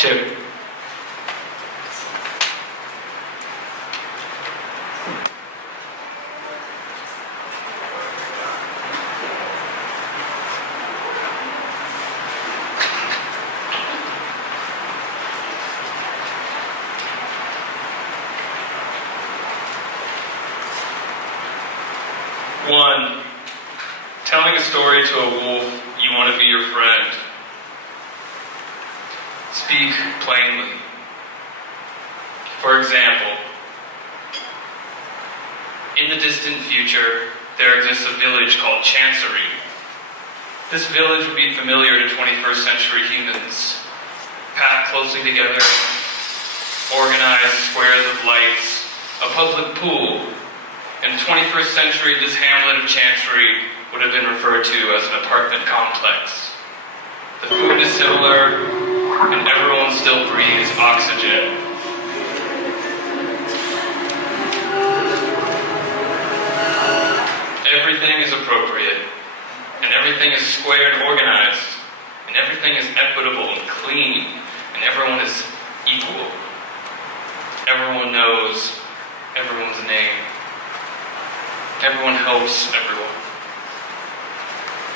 Chip. One, telling a story to a wolf, you want to be your friend. Speak plainly. For example, in the distant future, there exists a village called Chancery. This village would be familiar to 21st century humans, packed closely together, organized squares of lights, a public pool. In the 21st century, this hamlet of Chancery would have been referred to as an apartment complex. The food is similar, and everyone still breathes oxygen. Everything is appropriate, and everything is square and organized, and everything is equitable and clean, and everyone is equal. Everyone knows everyone's name. Everyone helps everyone.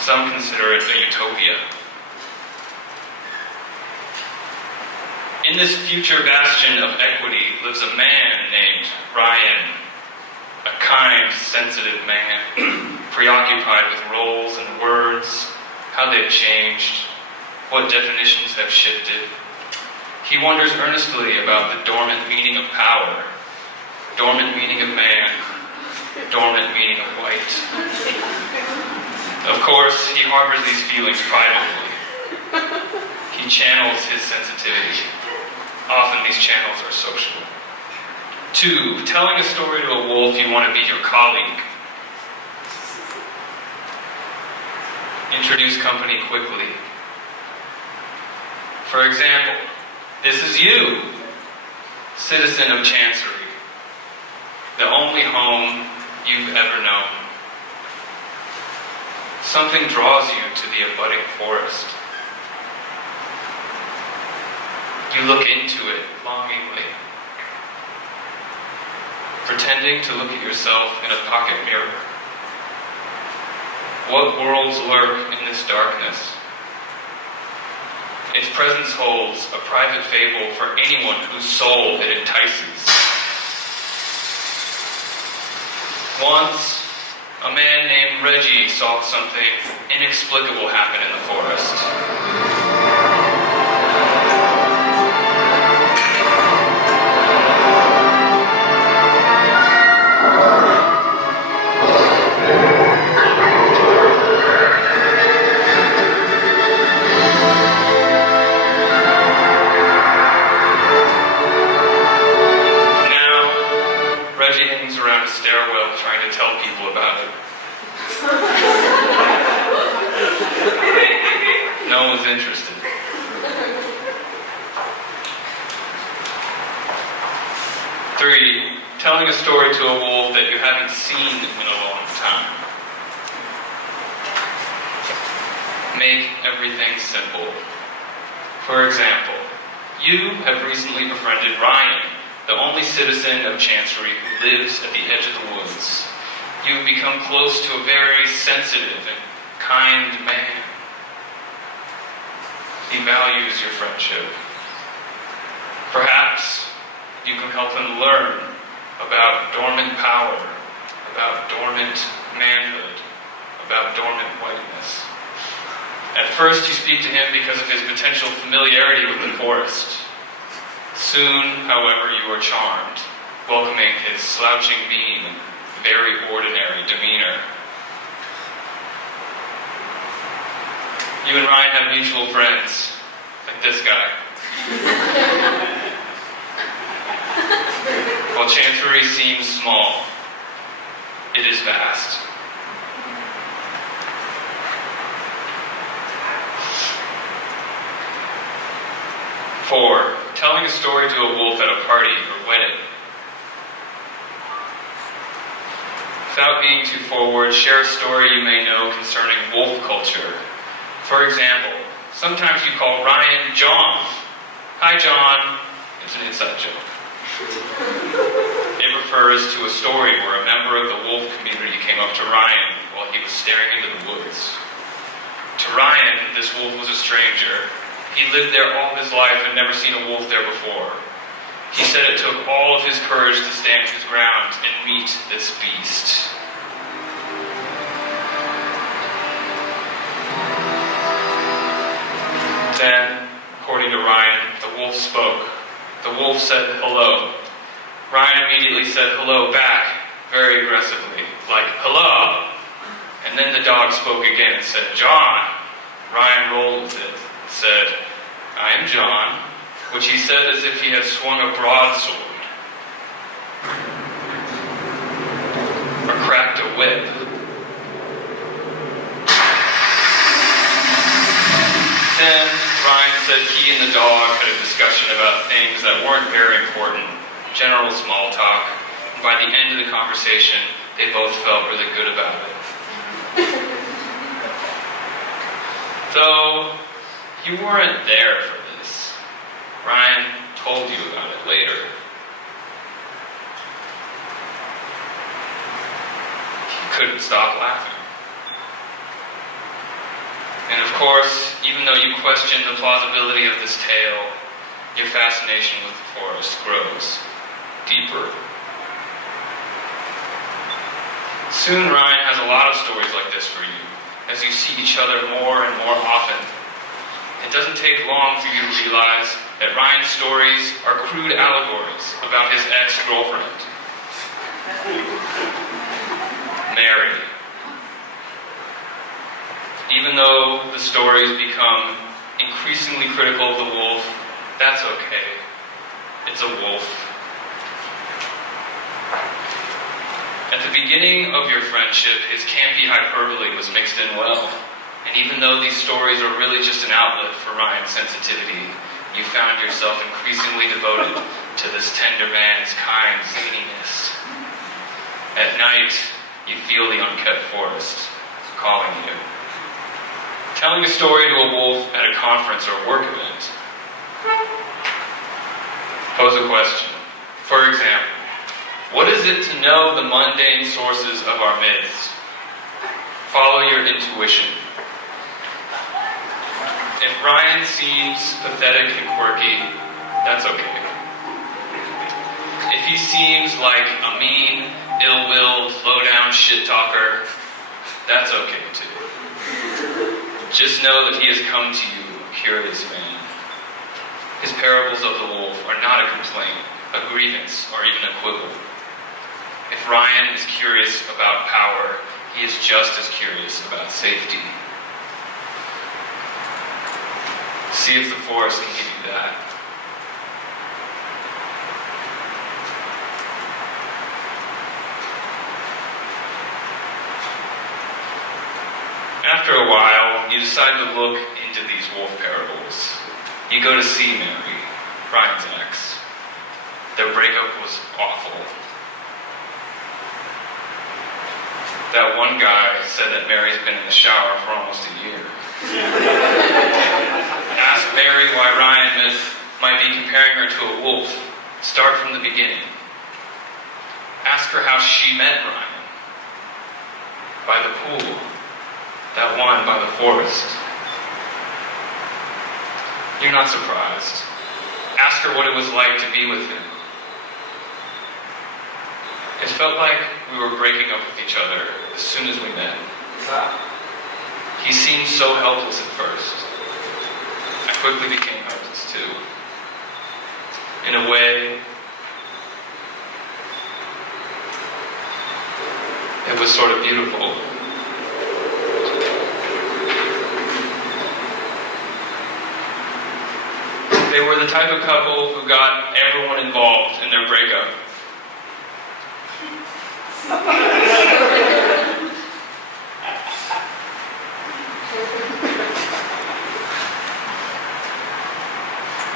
Some consider it a utopia. In this future bastion of equity lives a man named Ryan, a kind, sensitive man, preoccupied with roles and words, how they've changed, what definitions have shifted. He wonders earnestly about the dormant meaning of power, dormant meaning of man, dormant meaning of white. Of course, he harbors these feelings privately. He channels his sensitivity. Often these channels are social. 2, telling a story to a wolf, you want to be your colleague. Introduce company quickly. For example, this is you, citizen of Chancery, the only home you've ever known. Something draws you to the abutting forest. You look into it longingly, pretending to look at yourself in a pocket mirror. What worlds lurk in this darkness? Its presence holds a private fable for anyone whose soul it entices. Once, a man named Reggie saw something inexplicable happen in the forest. No one's interested. 3, telling a story to a wolf that you haven't seen in a long time. Make everything simple. For example, you have recently befriended Ryan, the only citizen of Chancery who lives at the edge of the woods. You've become close to a very sensitive and kind man. He values your friendship. Perhaps you can help him learn about dormant power, about dormant manhood, about dormant whiteness. At first you speak to him because of his potential familiarity with the forest. Soon, however, you are charmed, welcoming his slouching beam and very ordinary demeanor. You and Ryan have mutual friends, like this guy. While Chancery seems small, it is vast. Four, telling a story to a wolf at a party or wedding. Without being too forward, share a story you may know concerning wolf culture. For example, sometimes you call Ryan John, Hi, John. It's an inside joke. It refers to a story where a member of the wolf community came up to Ryan while he was staring into the woods. To Ryan, this wolf was a stranger. He lived there all his life and never seen a wolf there before. He said it took all of his courage to stand his ground and meet this beast. Then, according to Ryan, the wolf spoke. The wolf said hello. Ryan immediately said hello back, very aggressively, like, hello. And then the dog spoke again and said, John. Ryan rolled with it and said, I am John, which he said as if he had swung a broadsword or cracked a whip. Then Ryan said he and the dog had a discussion about things that weren't very important, general small talk, and by the end of the conversation, they both felt really good about it. Though you weren't there for this, Ryan told you about it later. He couldn't stop laughing. And of course, even though you question the plausibility of this tale, your fascination with the forest grows deeper. Soon Ryan has a lot of stories like this for you, as you see each other more and more often. It doesn't take long for you to realize that Ryan's stories are crude allegories about his ex-girlfriend, Mary. Even though the stories become increasingly critical of the wolf, that's okay. It's a wolf. At the beginning of your friendship, his campy hyperbole was mixed in well. And even though these stories are really just an outlet for Ryan's sensitivity, you found yourself increasingly devoted to this tender man's kind zaniness. At night, you feel the unkept forest calling you. Telling a story to a wolf at a conference or work event. Pose a question. For example, what is it to know the mundane sources of our myths? Follow your intuition. If Ryan seems pathetic and quirky, that's okay. If he seems like a mean, ill-willed, low-down shit-talker, that's okay too. Just know that he has come to you, a curious man. His parables of the wolf are not a complaint, a grievance, or even a quibble. If Ryan is curious about power, he is just as curious about safety. See if the forest can give you that. After a while, you decide to look into these wolf parables. You go to see Mary, Ryan's ex. Their breakup was awful. That one guy said that Mary's been in the shower for almost a year. Ask Mary why Ryan might be comparing her to a wolf. Start from the beginning. Ask her how she met Ryan. By the pool. That one by the forest. You're not surprised. Ask her what it was like to be with him. It felt like we were breaking up with each other as soon as we met. He seemed so helpless at first. I quickly became helpless too. In a way, it was sort of beautiful. They were the type of couple who got everyone involved in their breakup.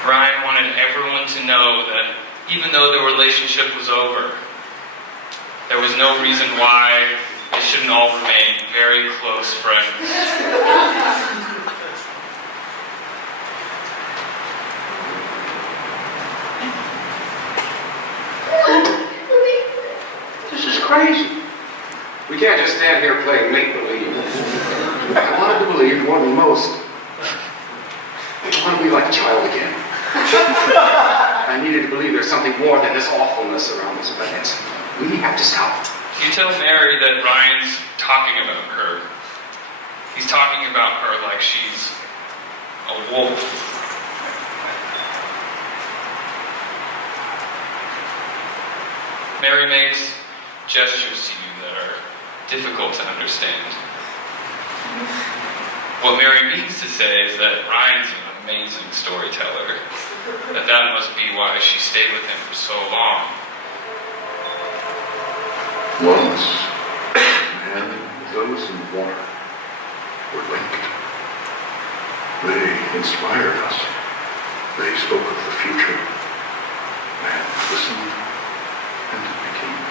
Ryan wanted everyone to know that even though the relationship was over, there was no reason why they shouldn't all remain very close friends. crazy. We can't just stand here playing make-believe. I wanted to believe more than most. I want to be like a child again. I needed to believe there's something more than this awfulness around this planet. We have to stop. You tell Mary that Ryan's talking about her. He's talking about her like she's a wolf. Mary makes gestures to you that are difficult to understand. What Mary means to say is that Ryan's an amazing storyteller. That must be why she stayed with him for so long. Once, man and those in water were linked. They inspired us. They spoke of the future. Man listened, and it became.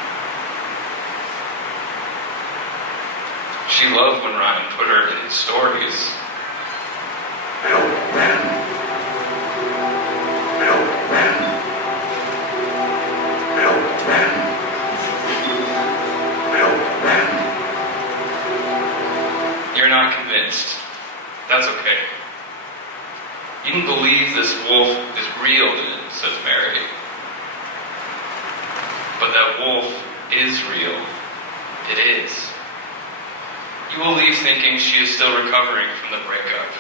She loved when Ryan put her in his stories. Help, man. Help, man. Help, man. Help, man. You're not convinced. That's okay. You can believe this wolf is real then, says Mary. But that wolf is real. It is. You will leave thinking she is still recovering from the breakup.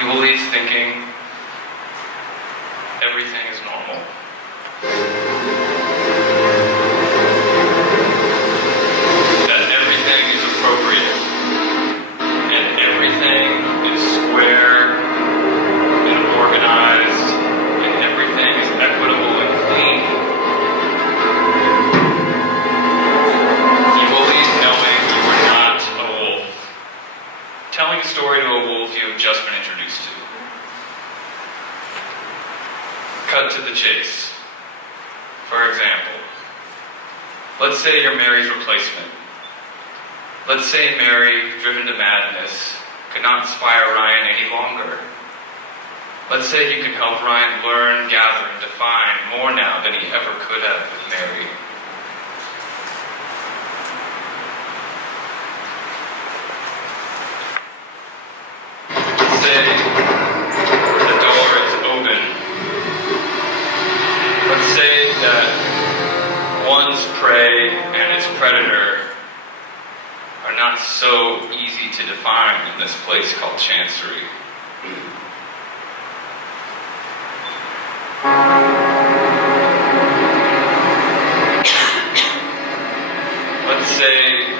You will leave thinking everything is normal. That everything is appropriate. And everything is square and organized. And everything is equitable and clean. You will leave knowing you are not a wolf. Telling a story to a wolf you have just been introduced to. Cut to the chase. For example, let's say you're Mary's replacement. Let's say Mary, driven to madness, could not inspire Ryan any longer. Let's say you can help Ryan learn, gather, and define more now than he ever could have with Mary. Say the door is open. Let's say that one's prey and its predator are not so easy to define in this place called Chancery. Let's say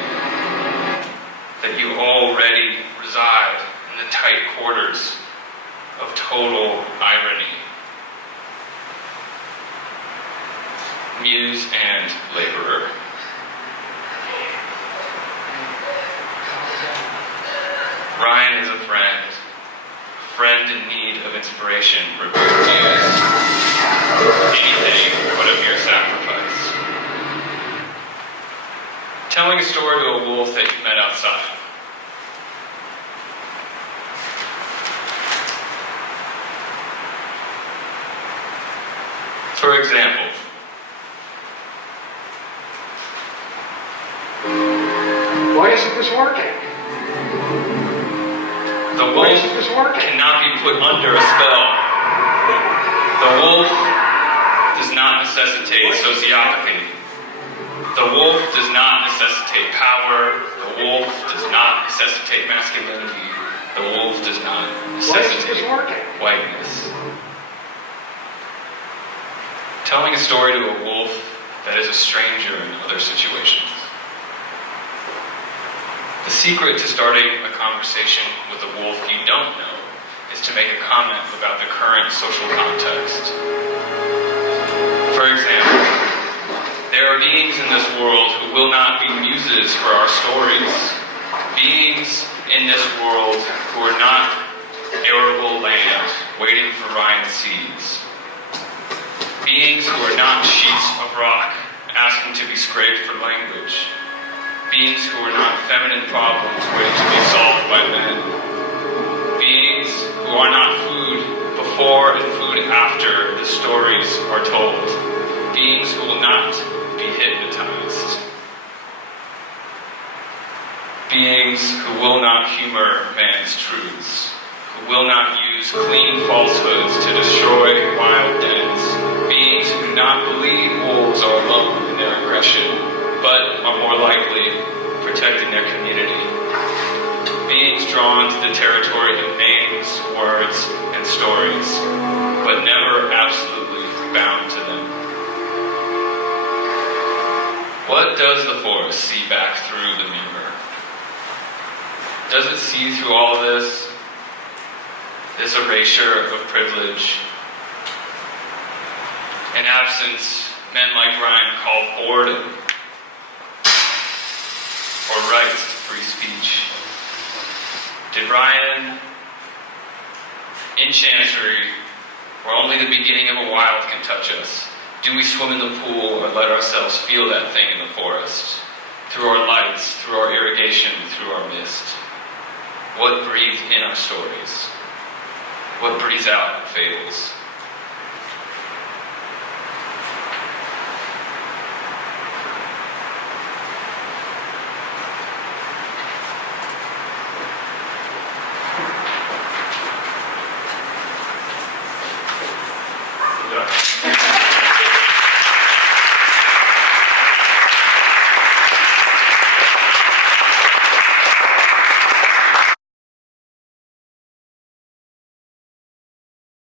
that you already reside in the tight quarters of total irony. Muse and laborer. Ryan is a friend in need of inspiration, refused anything but a mere sacrifice. Telling a story to a wolf that you met outside. For example, Why isn't this working? the Why wolf isn't this working? cannot be put under a spell. The wolf does not necessitate sociopathy. The wolf does not necessitate power. The wolf does not necessitate masculinity. The wolf does not Why isn't this necessitate working? whiteness. Telling a story to a wolf that is a stranger in other situations. The secret to starting a conversation with a wolf you don't know is to make a comment about the current social context. For example, there are beings in this world who will not be muses for our stories. Beings in this world who are not arable land waiting for Ryan's seeds. Beings who are not sheets of rock asking to be scraped for language. Beings who are not feminine problems waiting to be solved by men. Beings who are not food before and food humor man's truths, who will not use clean falsehoods to destroy wild dens, beings who do not believe wolves are alone in their aggression, but are more likely protecting their community. Beings drawn to the territory of names, words, and stories, but never absolutely bound to them. What does the forest see back through the mirror? Does it see through all of this? This erasure of privilege? In absence, men like Ryan call boredom or right to free speech. Did Ryan, in Chancery, where only the beginning of a wild can touch us, do we swim in the pool or let ourselves feel that thing in the forest? Through our lights, through our irrigation, through our mist? What breathes in our stories? What breathes out in fables?